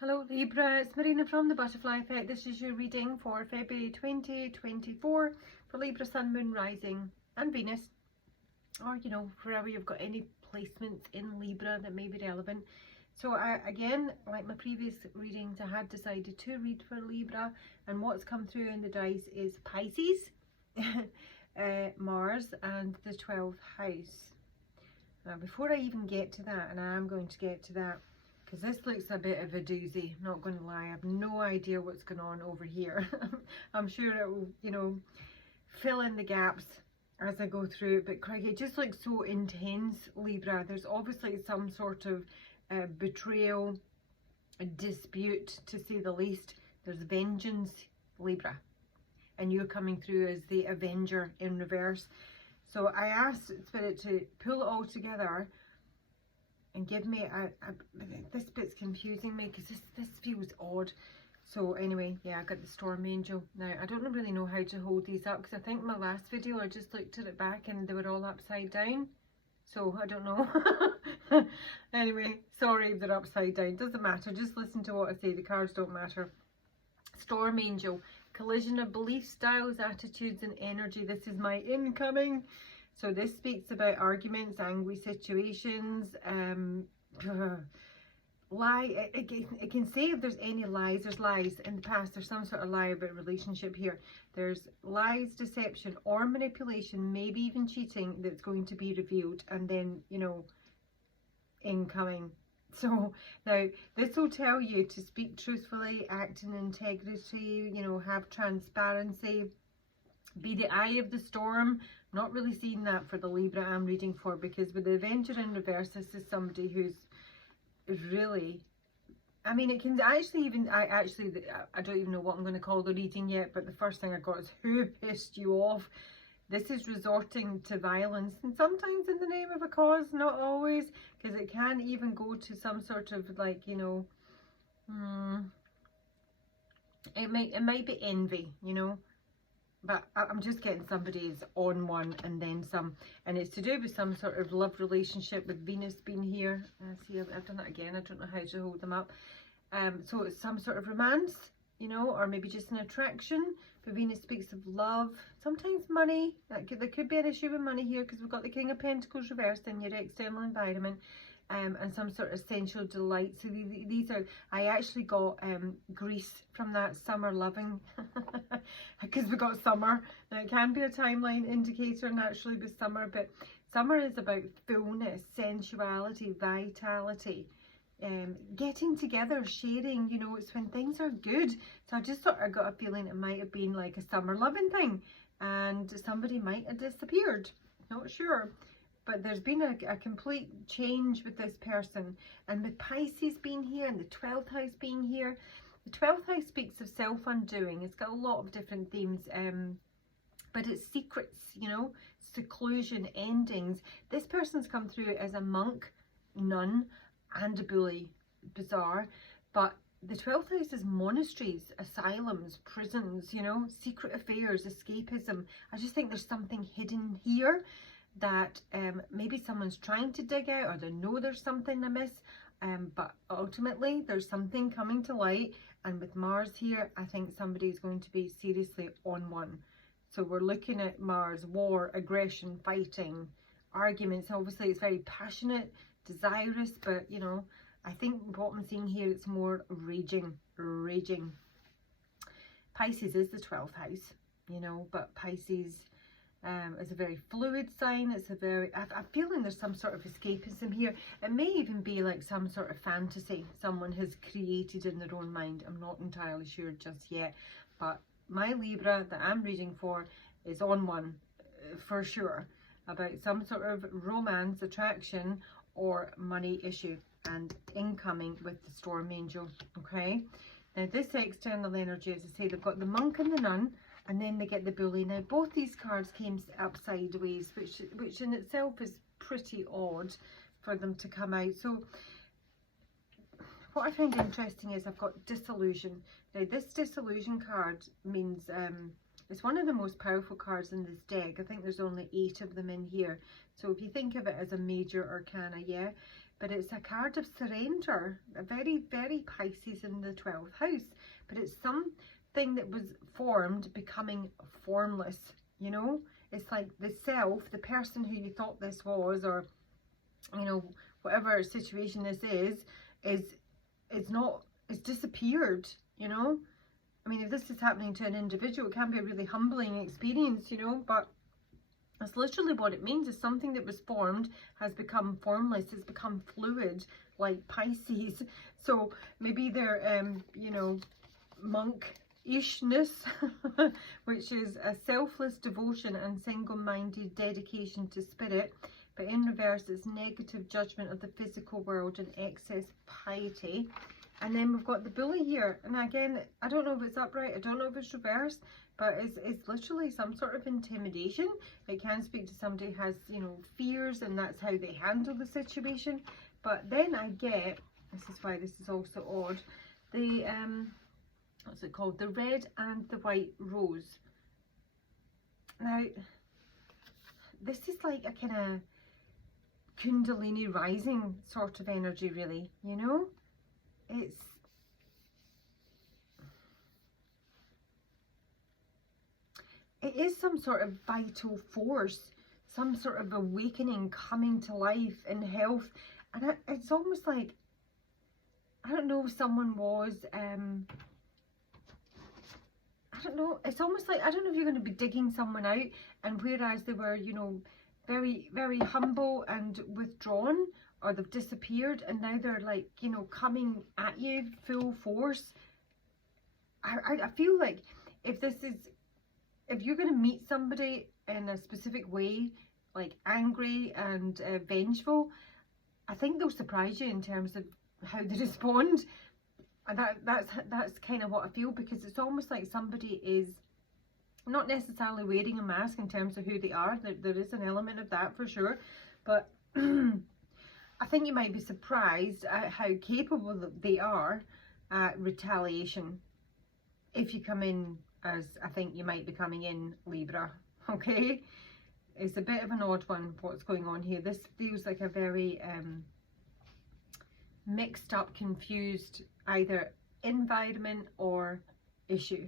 Hello Libra, it's Marina from the Butterfly Effect. This is your reading for February 2024 for Libra, Sun, Moon, Rising and Venus. Or, wherever you've got any placements in Libra that may be relevant. So again, like my previous readings, I had decided to read for Libra, and what's come through in the dice is Pisces, Mars and the 12th house. Now before I even get to that, and I am going to get to that, because this looks a bit of a doozy, not going to lie, I have no idea what's going on over here. I'm sure it will, fill in the gaps as I go through it, but crikey, it just looks so intense, Libra. There's obviously some sort of betrayal, a dispute, to say the least. There's vengeance, Libra, and you're coming through as the avenger in reverse. So I asked Spirit to pull it all together and give me this bit's confusing me because this feels odd. So anyway, yeah, I got the Storm Angel. Now I don't really know how to hold these up, because I think my last video I just looked at it back and they were all upside down, so I don't know. Anyway, sorry if they're upside down, doesn't matter, just listen to what I say, the cards don't matter. Storm Angel, collision of belief styles, attitudes and energy. This is my incoming. So this speaks about arguments, angry situations, lie. It can say if there's any lies. There's lies in the past. There's some sort of lie about relationship here. There's lies, deception or manipulation, maybe even cheating, that's going to be revealed, and then, incoming. So now this will tell you to speak truthfully, act in integrity, have transparency, be the eye of the storm. Not really seeing that for the Libra I'm reading for, because with the Avenger in reverse, this is somebody who's really, I mean, it can actually even, I don't even know what I'm going to call the reading yet, but the first thing I got is, who pissed you off? This is resorting to violence, and sometimes in the name of a cause, not always, because it can even go to some sort of like, it might be envy, but I'm just getting somebody's on one and then some, and it's to do with some sort of love relationship, with Venus being here. See, I've done it again, I don't know how to hold them up. So it's some sort of romance, or maybe just an attraction. But Venus speaks of love, sometimes money. There could be an issue with money here, because we've got the King of Pentacles reversed in your external environment. And some sort of sensual delight. So these are, I actually got Greece from that, summer loving, because we got summer. Now it can be a timeline indicator naturally with summer, but summer is about fullness, sensuality, vitality, getting together, sharing, it's when things are good. So I just I got a feeling it might have been like a summer loving thing, and somebody might have disappeared, not sure. But there's been a complete change with this person. And with Pisces being here and the 12th house being here, the 12th house speaks of self-undoing. It's got a lot of different themes, but it's secrets, seclusion, endings. This person's come through as a monk, nun and a bully. Bizarre. But the 12th house is monasteries, asylums, prisons, secret affairs, escapism. I just think there's something hidden here that maybe someone's trying to dig out, or they know there's something amiss, but ultimately there's something coming to light. And with Mars here, I think somebody's going to be seriously on one. So we're looking at Mars, war, aggression, fighting, arguments. Obviously it's very passionate, desirous, but I think what I'm seeing here, it's more raging. Pisces is the 12th house, but Pisces it's a very fluid sign. It's a very, I'm feeling there's some sort of escapism here. It may even be like some sort of fantasy someone has created in their own mind. I'm not entirely sure just yet, but my Libra that I'm reading for is on one for sure, about some sort of romance, attraction or money issue, and incoming with the Storm Angel. Okay, now this external energy, as I say, they've got the monk and the nun, and then they get the bully. Now both these cards came up sideways, which in itself is pretty odd for them to come out. So what I find interesting is I've got disillusion. Now this disillusion card means it's one of the most powerful cards in this deck. I think there's only 8 of them in here. So if you think of it as a major arcana, yeah, but it's a card of surrender, a very, very Pisces in the 12th house, but it's something that was formed becoming formless, you know. It's like the self, the person who you thought this was, or, you know, whatever situation this is not, it's disappeared, you know. I mean, if this is happening to an individual, it can be a really humbling experience, you know, but that's literally what it means. Is something that was formed has become formless. It's become fluid, like Pisces. So maybe they're, you know, monk-ishness, which is a selfless devotion and single-minded dedication to spirit. But in reverse, it's negative judgment of the physical world and excess piety. And then we've got the bully here. And again, I don't know if it's upright, I don't know if it's reversed, but it's literally some sort of intimidation. It can speak to somebody who has, you know, fears, and that's how they handle the situation. But then I get, this is why this is also odd, the, what's it called? The red and the white rose. Now, this is like a kind of Kundalini rising sort of energy, really, you know. It is some sort of vital force, some sort of awakening, coming to life in health. And it's almost like, I don't know if someone was, I don't know, it's almost like, I don't know if you're going to be digging someone out, and whereas they were, you know, very, very humble and withdrawn, or they've disappeared, and now they're like, you know, coming at you full force. I feel like if you're going to meet somebody in a specific way, like angry and vengeful, I think they'll surprise you in terms of how they respond. And that's kind of what I feel, because it's almost like somebody is not necessarily wearing a mask in terms of who they are. There is an element of that for sure, but I think you might be surprised at how capable they are at retaliation if you come in as I think you might be coming in, Libra. Okay, it's a bit of an odd one what's going on here. This feels like a very mixed up, confused either environment or issue.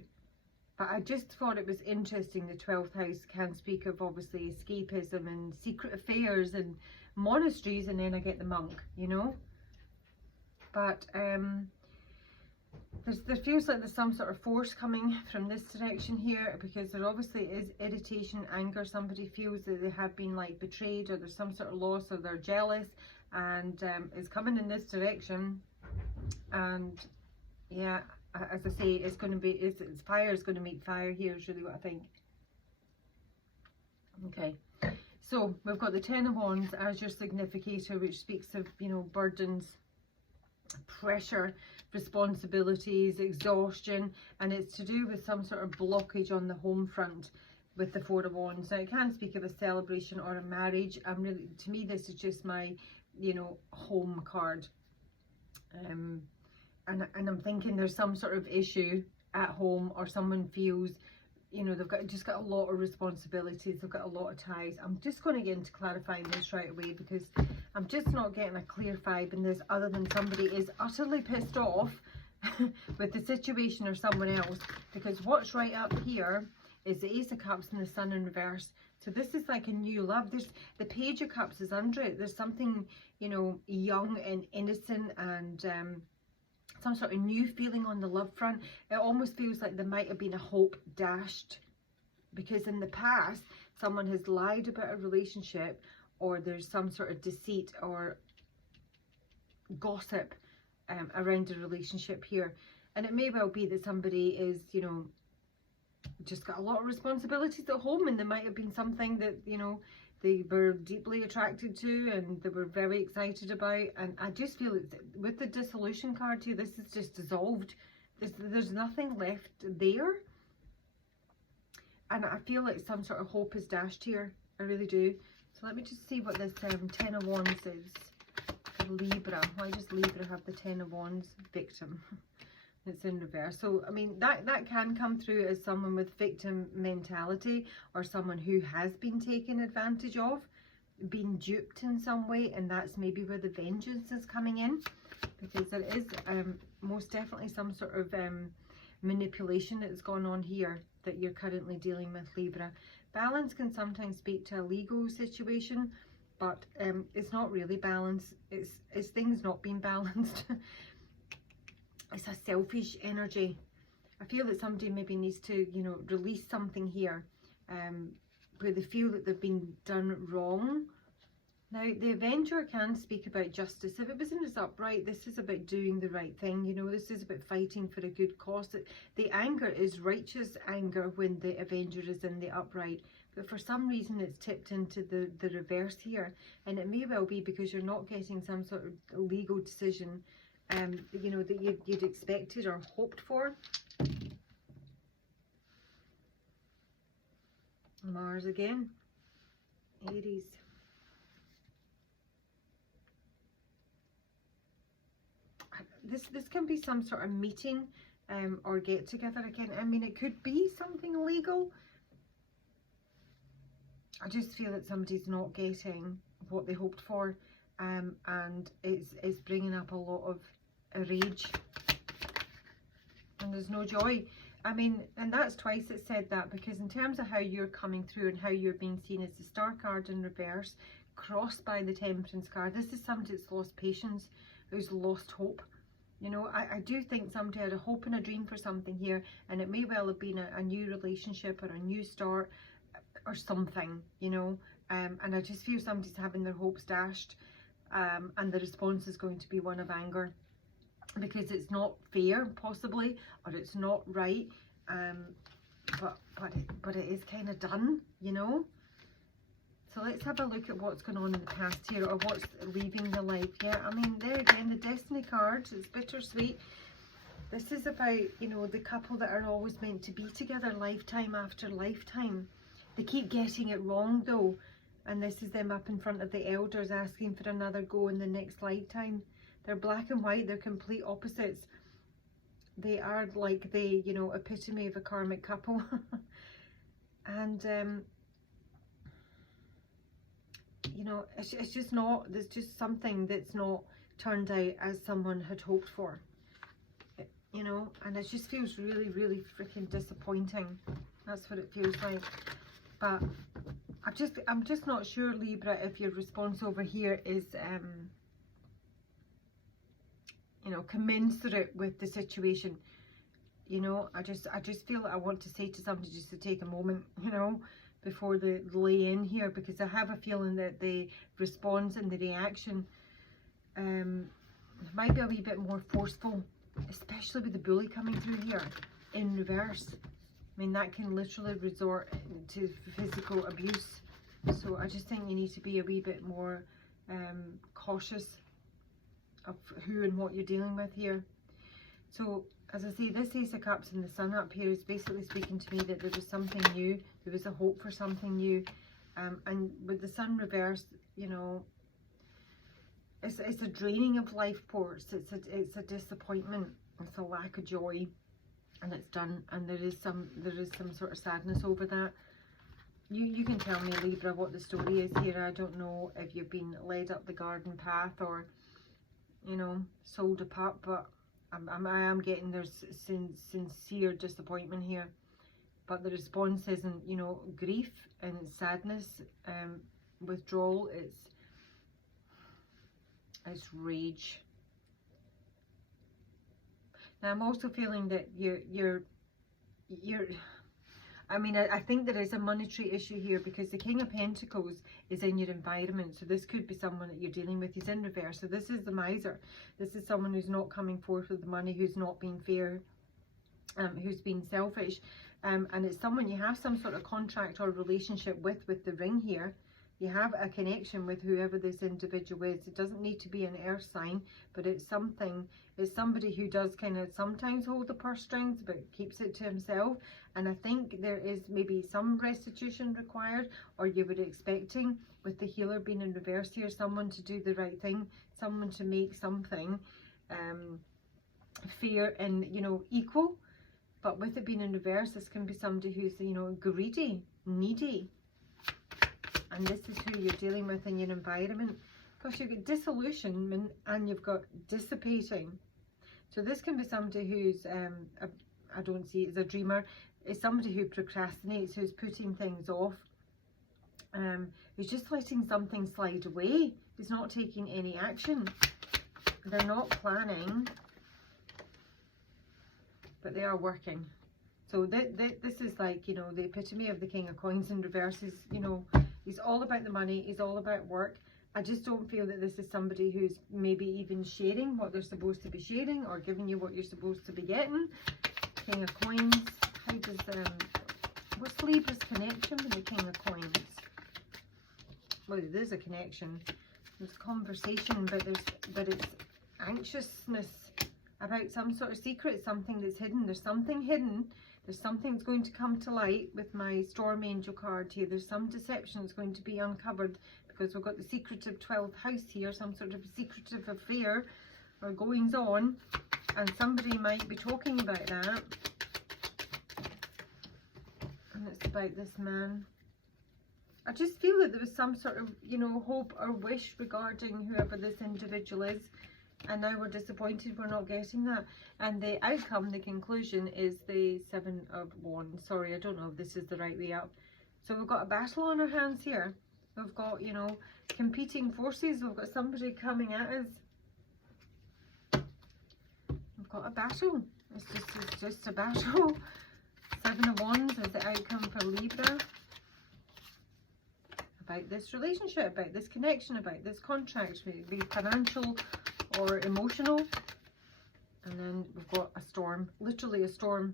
But I just thought it was interesting. The 12th house can speak of obviously escapism and secret affairs and monasteries, and then I get the monk, you know. But there feels like there's some sort of force coming from this direction here, because there obviously is irritation, anger. Somebody feels that they have been like betrayed, or there's some sort of loss, or they're jealous, and it's coming in this direction. And yeah, as I say, it's going to be, it's fire is going to meet fire here is really what I think. Okay, so we've got the Ten of Wands as your significator, which speaks of, you know, burdens, pressure, responsibilities, exhaustion, and it's to do with some sort of blockage on the home front with the Four of Wands. Now it can speak of a celebration or a marriage. Really, to me, this is just my, you know, home card. And I'm thinking there's some sort of issue at home, or someone feels, you know, they've just got a lot of responsibilities, they've got a lot of ties. I'm just going to get into clarifying this right away, because I'm just not getting a clear vibe in this, other than somebody is utterly pissed off with the situation or someone else. Because what's right up here is the Ace of Cups and the Sun in reverse. So this is like a new love. There's the Page of Cups is under it. There's something, you know, young and innocent, and some sort of new feeling on the love front. It almost feels like there might have been a hope dashed, because in the past someone has lied about a relationship, or there's some sort of deceit or gossip around a relationship here. And it may well be that somebody is, you know, just got a lot of responsibilities at home, and there might have been something that, you know, they were deeply attracted to and they were very excited about. And I just feel it's, with the dissolution card here, this is just dissolved. There's nothing left there. And I feel like some sort of hope is dashed here. I really do. So let me just see what this Ten of Wands is for Libra. Why does Libra have the Ten of Wands? Victim. It's in reverse. So I mean, that can come through as someone with victim mentality, or someone who has been taken advantage of. been duped in some way, and that's maybe where the vengeance is coming in, because there is most definitely some sort of manipulation that's gone on here that you're currently dealing with, Libra. Balance can sometimes speak to a legal situation, but it's not really balance. It's things not being balanced. It's a selfish energy. I feel that somebody maybe needs to, you know, release something here where they feel that they've been done wrong. Now, the Avenger can speak about justice. If it was in its upright, this is about doing the right thing. You know, this is about fighting for a good cause. The anger is righteous anger when the Avenger is in the upright. But for some reason, it's tipped into the reverse here. And it may well be because you're not getting some sort of legal decision, you know, that you'd expected or hoped for. Mars again. Aries. This can be some sort of meeting or get together again. I mean, it could be something legal. I just feel that somebody's not getting what they hoped for, and it's bringing up a lot of rage, and there's no joy. I mean, and that's twice it said that, because in terms of how you're coming through and how you're being seen, it's the Star card in reverse, crossed by the Temperance card. This is somebody that's lost patience, who's lost hope. You know, I do think somebody had a hope and a dream for something here, and it may well have been a new relationship or a new start or something, you know, and I just feel somebody's having their hopes dashed, and the response is going to be one of anger, because it's not fair, possibly, or it's not right, but it is kind of done, you know. So let's have a look at what's going on in the past here, or what's leaving the life. Yeah, I mean, there again, the Destiny card, it's bittersweet. This is about, you know, the couple that are always meant to be together lifetime after lifetime. They keep getting it wrong though, and this is them up in front of the elders asking for another go in the next lifetime. They're black and white, they're complete opposites. They are like the, you know, epitome of a karmic couple. And you know, it's just not, there's just something that's not turned out as someone had hoped for, you know, and it just feels really, really freaking disappointing. That's what it feels like. But I'm just not sure, Libra, if your response over here is you know, commensurate with the situation. You know, I just feel that I want to say to somebody just to take a moment, you know, before they lay in here, because I have a feeling that the response and the reaction might be a wee bit more forceful, especially with the bully coming through here in reverse. I mean, that can literally resort to physical abuse. So I just think you need to be a wee bit more cautious of who and what you're dealing with here. So, as I say, this Ace of Cups and the Sun up here is basically speaking to me that there was something new, there was a hope for something new, and with the Sun reversed, you know, it's a draining of life force, it's a disappointment, it's a lack of joy, and it's done, and there is some sort of sadness over that. You can tell me, Libra, what the story is here. I don't know if you've been led up the garden path or, you know, sold a pup, but I am getting there's sincere disappointment here, but the response isn't, you know, grief and sadness, withdrawal. It's rage. Now I'm also feeling that you're I mean, I think there is a monetary issue here, because the King of Pentacles is in your environment. So this could be someone that you're dealing with. He's in reverse. So this is the miser. This is someone who's not coming forth with the money, who's not being fair, who's being selfish. And it's someone you have some sort of contract or relationship with the ring here. You have a connection with whoever this individual is. It doesn't need to be an earth sign, but it's somebody who does kind of sometimes hold the purse strings, but keeps it to himself. And I think there is maybe some restitution required, or you were expecting, with the Healer being in reverse here, someone to do the right thing, someone to make something fair and, you know, equal. But with it being in reverse, this can be somebody who's, you know, greedy, needy. And this is who you're dealing with in your environment. Because you've got disillusionment and you've got dissipating. So this can be somebody who's, I don't see it as a dreamer. It's somebody who procrastinates, who's putting things off. Who's just letting something slide away. Who's not taking any action. They're not planning, but they are working. So this is like, you know, the epitome of the King of Coins in reverse. Is, you know, he's all about the money, he's all about work. I just don't feel that this is somebody who's maybe even sharing what they're supposed to be sharing, or giving you what you're supposed to be getting. King of Coins. How does, what's Libra's connection with the King of Coins? Well, there's a connection. There's conversation, but it's anxiousness about some sort of secret, something that's hidden. There's something hidden. There's something that's going to come to light with my Storm Angel card here. There's some deception that's going to be uncovered, because we've got the secretive 12th house here, some sort of secretive affair or goings on, and somebody might be talking about that. And it's about this man. I just feel that there was some sort of, you know, hope or wish regarding whoever this individual is, and now we're disappointed we're not getting that. And the outcome, the conclusion, is the 7 of Wands. Sorry, I don't know if this is the right way up. So we've got a battle on our hands here. We've got, you know, competing forces. We've got somebody coming at us. We've got a battle. It's just a battle. 7 of Wands is the outcome for Libra. About this relationship, about this connection, about this contract, be financial or emotional. And then we've got a storm, literally a storm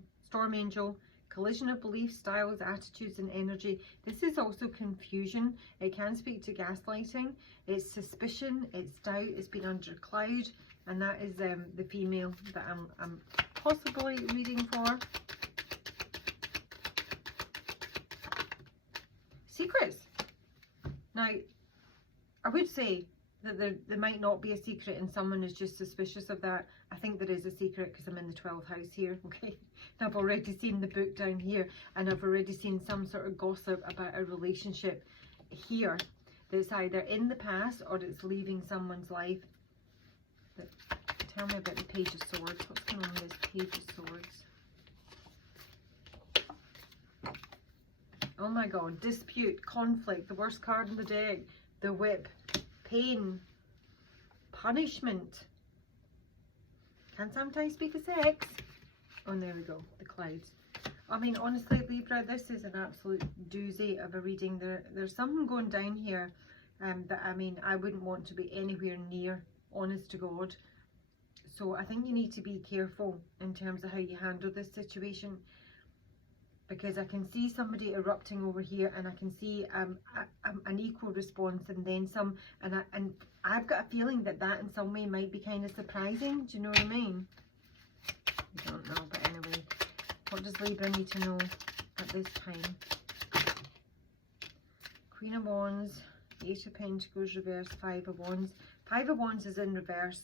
angel, collision of beliefs, styles, attitudes and energy. This is also confusion. It can speak to gaslighting. It's suspicion, it's doubt, it's been under a cloud, and that is the female that I'm possibly reading for. Secrets. Now, I would say that there might not be a secret and someone is just suspicious of that. I think there is a secret because I'm in the 12th house here, okay? And I've already seen the book down here, and I've already seen some sort of gossip about a relationship here that's either in the past or it's leaving someone's life. But tell me about the Page of Swords. What's going on with this Page of Swords? Oh my God, dispute, conflict, the worst card in the deck, the Whip, pain, punishment. Can sometimes speak of sex. Oh, and there we go, the clouds. I mean, honestly, Libra, this is an absolute doozy of a reading. There's something going down here that, I mean, I wouldn't want to be anywhere near, honest to God. So I think you need to be careful in terms of how you handle this situation. Because I can see somebody erupting over here, and I can see an equal response, and then some, and I've got a feeling that in some way might be kind of surprising. Do you know what I mean? I don't know, but anyway, what does Libra need to know at this time? Queen of Wands, 8 of Pentacles reverse, 5 of Wands. 5 of Wands is in reverse,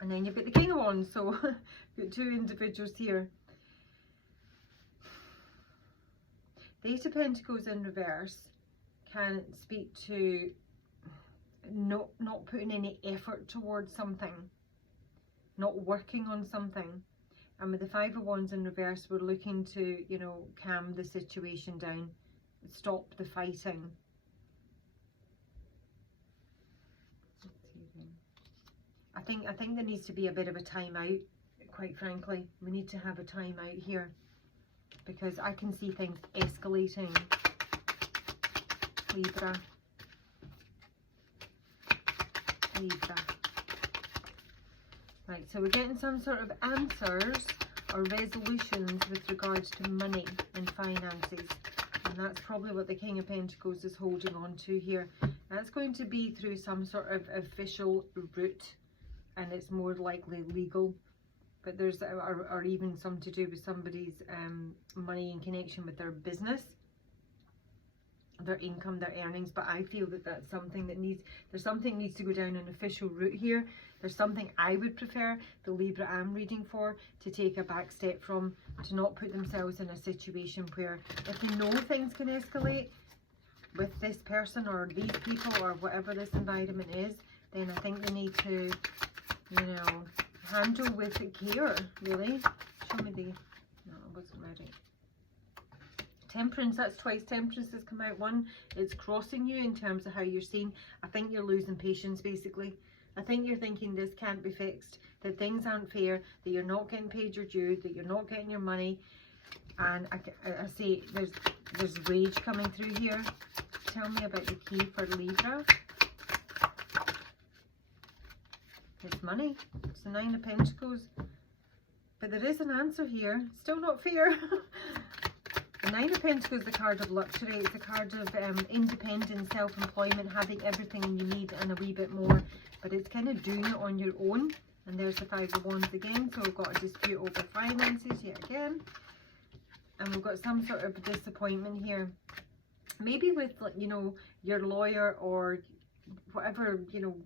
and then you've got the King of Wands. So you've got two individuals here. The 8 of Pentacles in reverse can speak to not putting any effort towards something, not working on something. And with the 5 of Wands in reverse, we're looking to, you know, calm the situation down, stop the fighting. I think there needs to be a bit of a time out, quite frankly. We need to have a time out here, because I can see things escalating. Libra. Right, so we're getting some sort of answers or resolutions with regards to money and finances. And that's probably what the King of Pentacles is holding on to here. That's going to be through some sort of official route, and it's more likely legal. But there's, or even some to do with somebody's money in connection with their business, their income, their earnings. But I feel that that's something that needs to go down an official route here. There's something I would prefer the Libra I'm reading for to take a back step from, to not put themselves in a situation where if they know things can escalate, with this person or these people or whatever this environment is, then I think they need to, you know, handle with care, really. Show me the, no, I wasn't ready. Temperance, that's twice Temperance has come out. One, it's crossing you in terms of how you're seen. I think you're losing patience, basically. I think you're thinking this can't be fixed, that things aren't fair, that you're not getting paid your due, that you're not getting your money. And I say there's rage coming through here. Tell me about the key for Libra. It's money. It's the 9 of Pentacles. But there is an answer here. Still not fair. The 9 of Pentacles is the card of luxury. It's a card of independence, self-employment, having everything you need and a wee bit more. But it's kind of doing it on your own. And there's the 5 of Wands again. So we've got a dispute over finances yet again. And we've got some sort of disappointment here. Maybe with, you know, your lawyer or whatever, you know,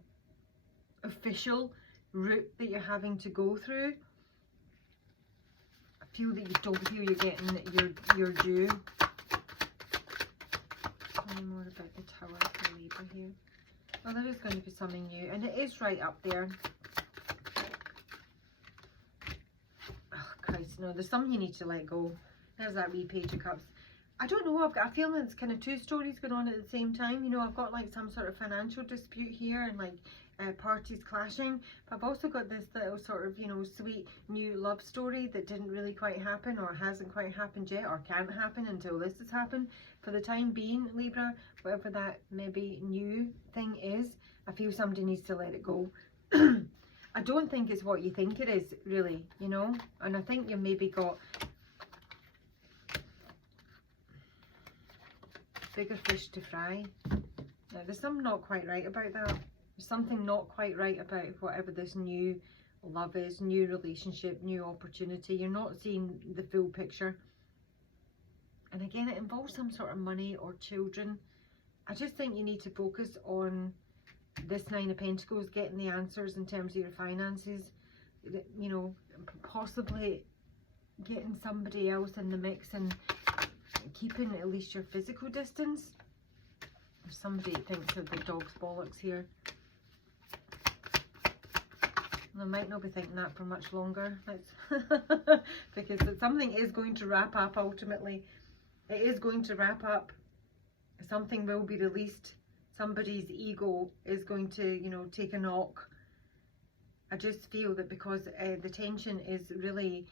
official route that you're having to go through. I feel that you don't feel you're getting your due. Tell me more about the Tower for Libra here. Well, there is going to be something new, and it is right up there. Oh Christ, no, there's something you need to let go. There's that wee Page of Cups. I don't know, I've got a feeling it's kind of two stories going on at the same time. You know, I've got like some sort of financial dispute here and like parties clashing. But I've also got this little sort of, you know, sweet new love story that didn't really quite happen or hasn't quite happened yet or can't happen until this has happened. For the time being, Libra, whatever that maybe new thing is, I feel somebody needs to let it go. I don't think it's what you think it is, really, you know. And I think you maybe got bigger fish to fry. Now, there's something not quite right about that. There's something not quite right about whatever this new love is, new relationship, new opportunity. You're not seeing the full picture. And again, it involves some sort of money or children. I just think you need to focus on this 9 of Pentacles, getting the answers in terms of your finances. You know, possibly getting somebody else in the mix and keeping at least your physical distance. If somebody thinks of the dog's bollocks here, I might not be thinking that for much longer. Because something is going to wrap up ultimately. It is going to wrap up. Something will be released. Somebody's ego is going to, you know, take a knock. I just feel that because the tension is really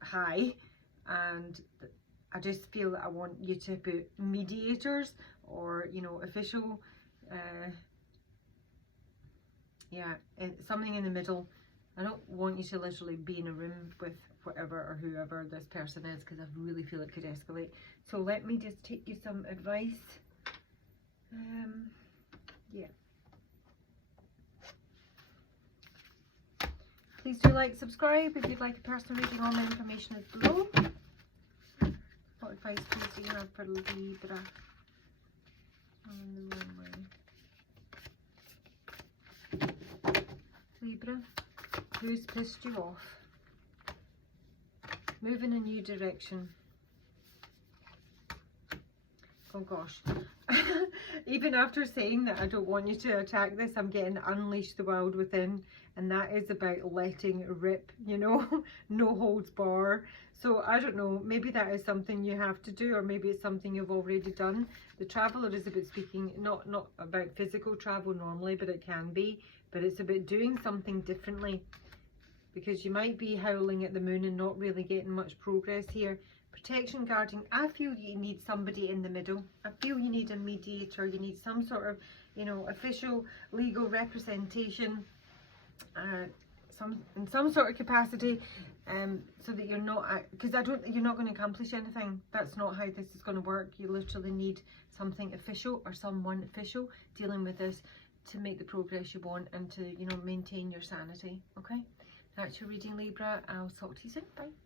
high, and I just feel that I want you to put mediators or, you know, official, yeah, something in the middle. I don't want you to literally be in a room with whatever or whoever this person is, because I really feel it could escalate. So let me just take you some advice. Yeah. Please do like, subscribe if you'd like a personal reading. All my information is below. What advice please do you have for Libra? On the wrong way. Libra, who's pissed you off? Move in a new direction. Oh gosh. Even after saying that I don't want you to attack this, I'm getting unleash the wild within, and that is about letting rip, you know, no holds bar. So I don't know, maybe that is something you have to do, or maybe it's something you've already done. The Traveller is about speaking, not about physical travel normally, but it can be, but it's about doing something differently, because you might be howling at the moon and not really getting much progress here. Protection, guarding, I feel you need somebody in the middle. I feel you need a mediator. You need some sort of, you know, official legal representation, in some sort of capacity, so that you're not, because you're not going to accomplish anything. That's not how this is going to work. You literally need something official or someone official dealing with this to make the progress you want and to, you know, maintain your sanity. Okay, that's your reading, Libra. I'll talk to you soon. Bye.